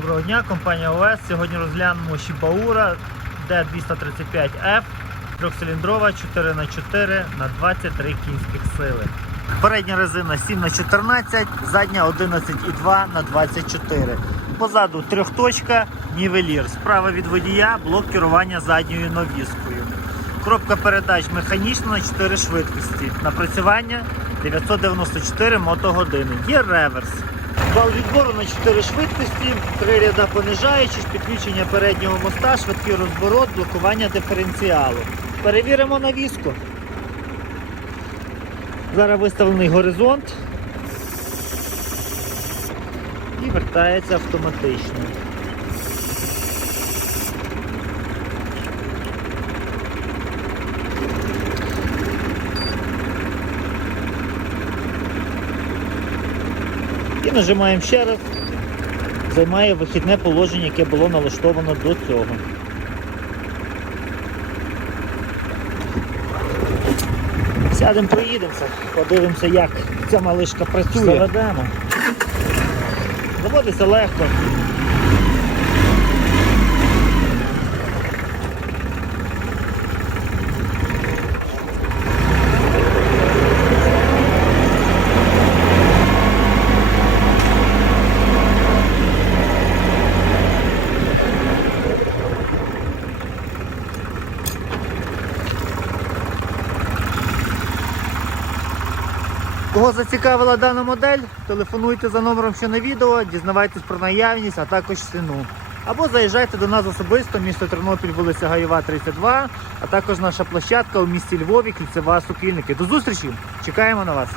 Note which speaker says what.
Speaker 1: Доброго дня, компанія ОС. Сьогодні розглянемо Shibauра D235F, трьохциліндрова 4х4 на 23 кінських сили. Передня резина 7х14, задня 11,2 на 24. Позаду трьохточка, нівелір. Справа від водія блок керування задньою навіскою. Коробка передач механічна на 4 швидкості. Напрацювання 994 мотогодини. Є реверс. Вал відбору на 4 швидкості, три ряда понижаючись, підключення переднього моста, швидкий розворот, блокування диференціалу. Перевіримо навіску. Зараз виставлений горизонт і вертається автоматично. І нажимаємо ще раз. Займає вихідне положення, яке було налаштовано до цього. Сядемо, проїдемося, подивимося, як ця малишка працює. Заведемо. Заводиться легко. Кого зацікавила дана модель, телефонуйте за номером, що на відео, дізнавайтесь про наявність, а також ціну. Або заїжджайте до нас особисто, місто Тернопіль, вулиця Гаєва, 32, а також наша площадка у місті Львові, кільцева сукільники. До зустрічі! Чекаємо на вас!